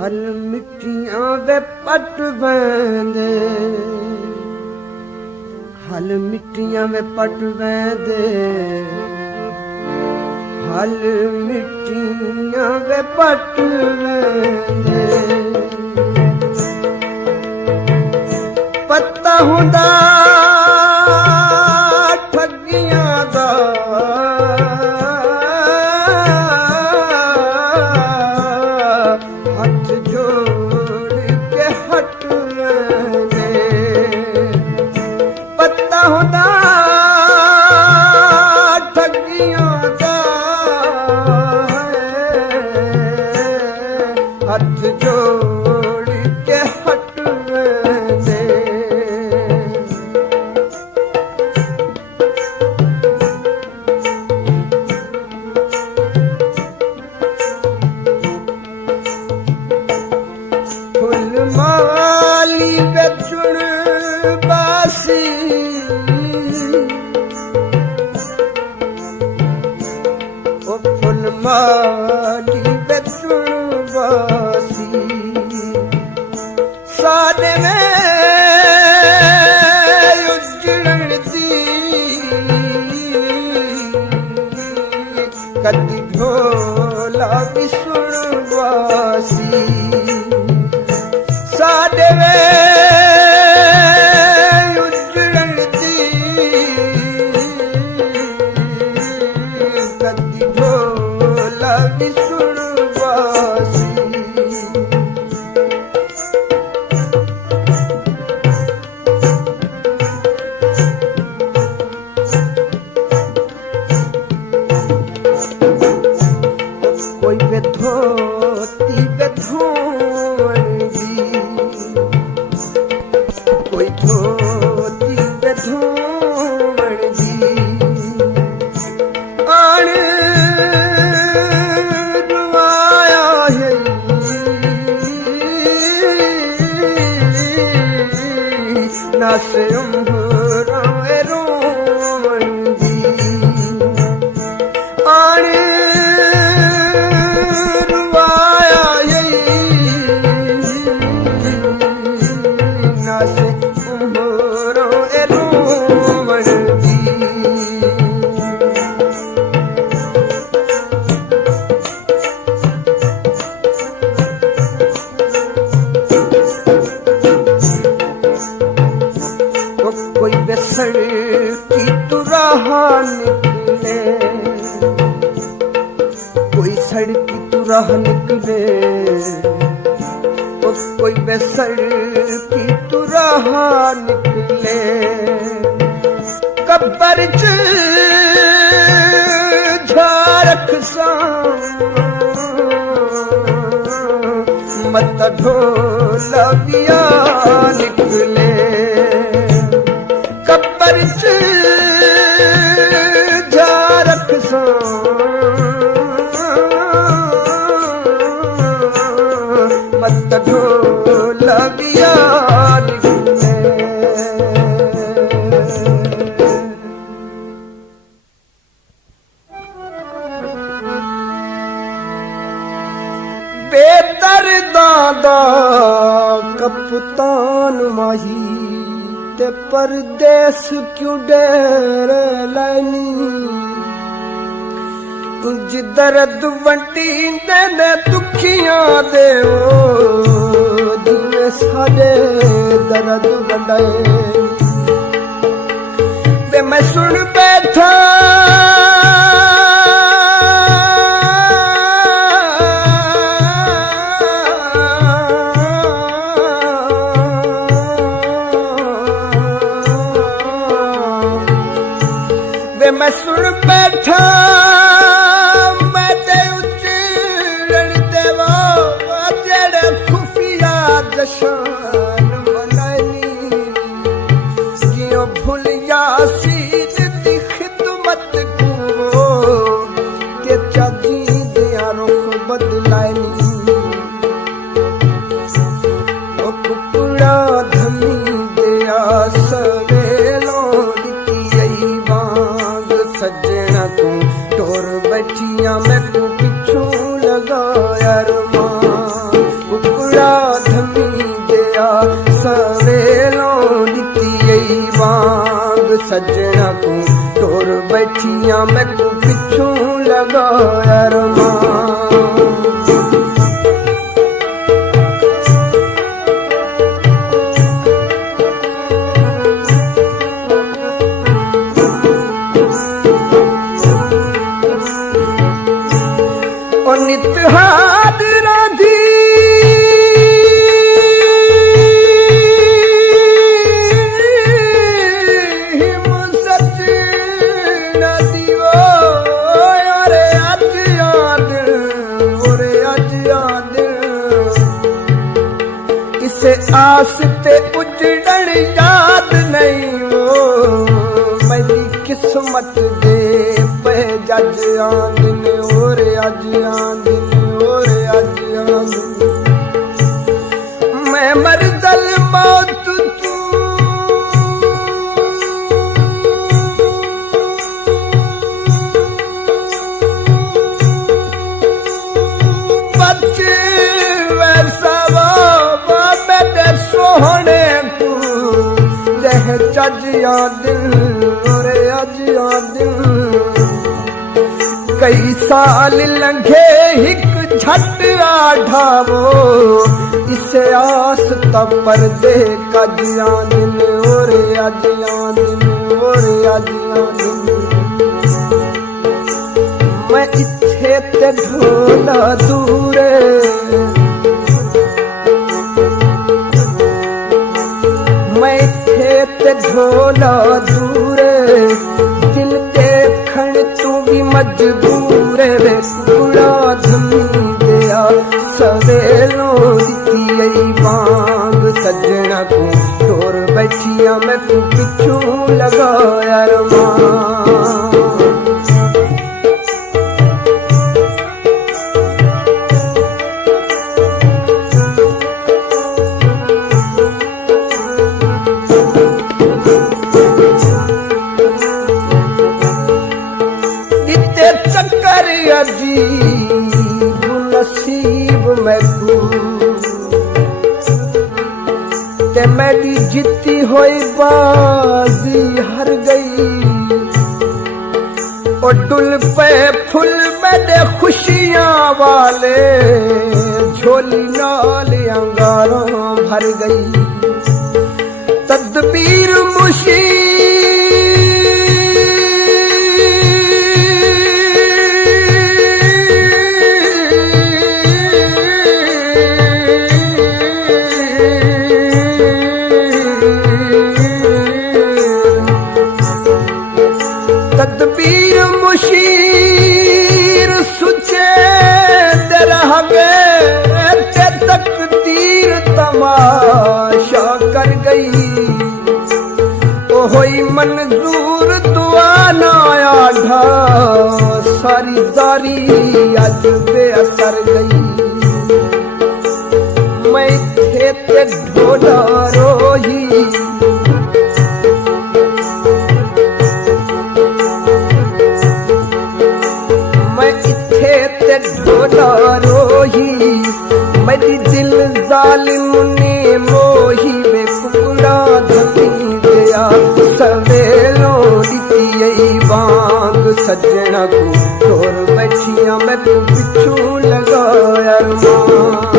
हल मिट्टियां वे पट वेंदे, हल मिट्टियां वे पट वेंदे, हल मिट्टियां वे पट वेंदे। पत्ता हुंदा ठगियां दा, हथ जोड़ के हट वेंदे। पत्ता हुंदा ठगियां दा, हथ जोड़ के हट वेंदे। माली बेचुण बासी, ओ फुल माली बेचुण बासी, सादे में उजड़न दी कदी ढोला भी सुण वासी। साडे वे उजड़न दी कदी ढोला भी सुण वासी। कोई वे धोती वे धोन दी, कोई धोती वे धोन दी, आण रुवाया है नास उम्हरां रोवन दी, आण रुवाया है नास उम्हरां रोवन दी। तो कोई बेसड़ की तुराहा निकले, कोई सड़की तुराह निकले, तो कोई बेसड़ की तुराह निकले। कब्र च झारख सा मत ढोला बिया निकले। कब्र च झारख सा मत ढोला बिया निकले। बेदर्दा दा कप्तान माही ते परदेस क्यों डेरे लैनी। जिदरद वंटी ने दुखियां दे जिने साडे दर्द वंडाए। वे मैं सुन बैठा वे मैं सुन बैठा मैं ते उचड़न देवा जेड़े खुफिया जशान बनानी। जियो भूलिया सीज दी खिदमत को ते चाजी दिया रुख बदलानी। ओ कुकड़ा धमी दिया सवेलों सजना तू टोर बैठिया मैं तू पिछू लगाया रमा। बैठिया मैं को पिछू लगाया रमान। नित हाथ राधी सच नदियो अरे अज याद ओरे अज याद इसे आस ते उजड़न याद नहीं वो मेरी किस्मत दे पे जज आंदिन ओरे अज आंदिन ओरे अज आंदिन मैं मरदल मौत तू बच वैसा वो मेरे सोहने तू जह जज आंदिन ओरे अज आंदिन कई साल लंघे हिक झट आढ़ावो इसे आस तब पर्दे कजियां दिन ओरे अजियां दिन ओरे अजियां दिन मैं इत्थे ते ढोला दूरे मैं इत्थे ते ढोला दूरे दिल देखण तू भी मजबूर वे कुड़ा धमी दिया सवेलों दिती आई बांग सजना को टोर बैठिया मैं तू पिछू लगाया रमान। चक्कर अजीब नसीब मैं तू ते मेरी जीती हुई बाजी हार गई और डुल पे फुल मेरे खुशियां वाले झोली नाल अंगारों भर गई तदबीर मुशी तदबीर मुशीर सुचे रह गए ते तकदीर तमाशा कर गई ओ होई मंजूर दुआ ना आढ़ा सारी जारी अज बेअसर गई मैं थे ते ढोला रोही ढोला रोही मेरी दिल जालिम ने मोही वे कुकड़ा धमी दिया सवेलों दिती आई बांग सजना को टोर बैठिया मैं तू पिछू लगाया रमान।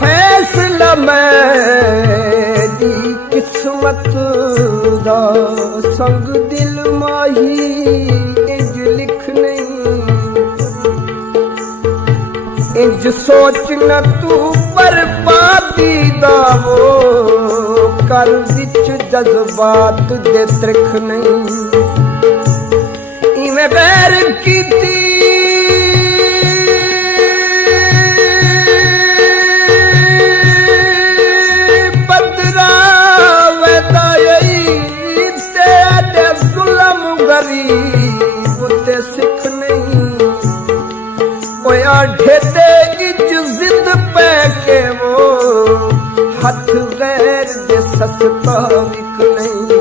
फैसला मेरी किस्मत दा संग दिल माही इंज लिख नहीं इंज सोच न तू बर्बादी दा वो कर विच जज्बात दे त्रिख नहीं इवें गैर कीती सिख नहीं ओया ढेडे इच जिद पे के वो हाथ गैर दे सस्ता विक नहीं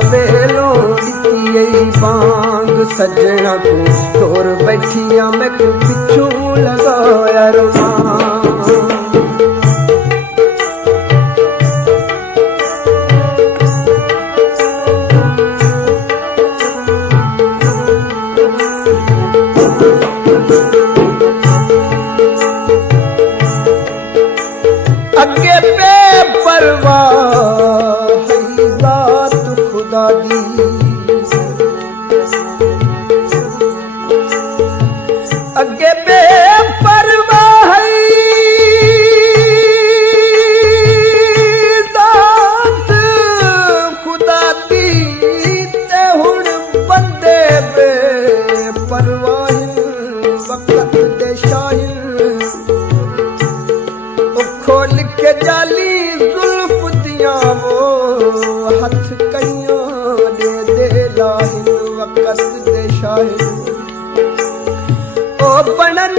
सवेलों दिती बांग सजना को तोर बैठिया मैं को पिछू लगाया रुमान अगे बेपरवाह है जात खुदा दी अगे बेपरवाह है जात खुदा दी ते हुण बंदे बेपरवाह वक्त दे शाहिल खोल के जाली जुल्फ दिया वो हथ कइयां दे लाहिन वक़्त दे शाहिद ओ बनन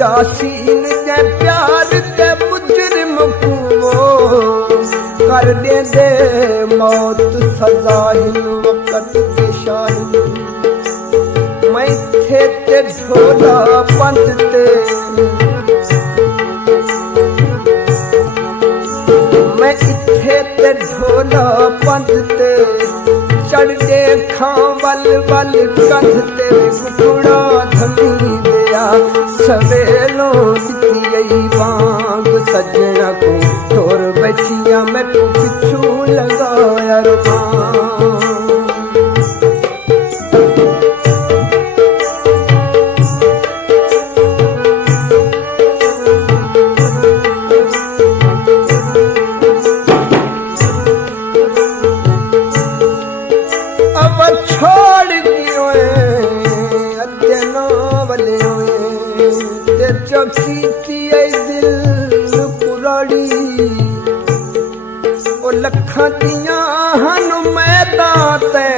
यासीन के प्यार के मुजरिम को कर दे मौत सजाहिन वक़्त के शाहिद मैं थे ते ढोला पंथ ते मैं इथे ते ढोला पंथ ते चढ़ देखा वल वल कंध ते कुकड़ा धमी दिया सवेलों दिती बांग सजना को तोर बैठिया मैं को पिछू लगाया रुमान अब छोड़ दियो अद्य नावले ते चौकी दिल कुराड़ी ओ लखा दिया हन मैदा ते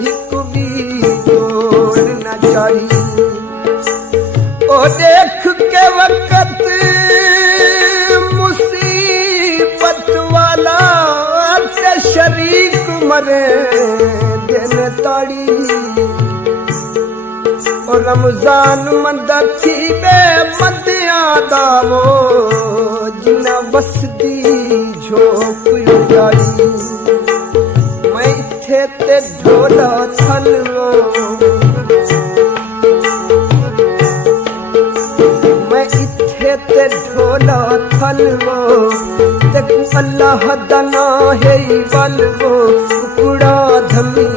हिक भी तोड़ न चाही ओ देख के वक़्त मुसीबत वाला ते शरीक मरे दिन ताड़ी और रमजान मंद थी बे मदिया दावो जिना वसदी झोप उजाड़ी मैं थे ते ढोला थलवो मैं इथे ते ढोला थलवो ते अल्लाह दना है बलवो कुड़ा धमी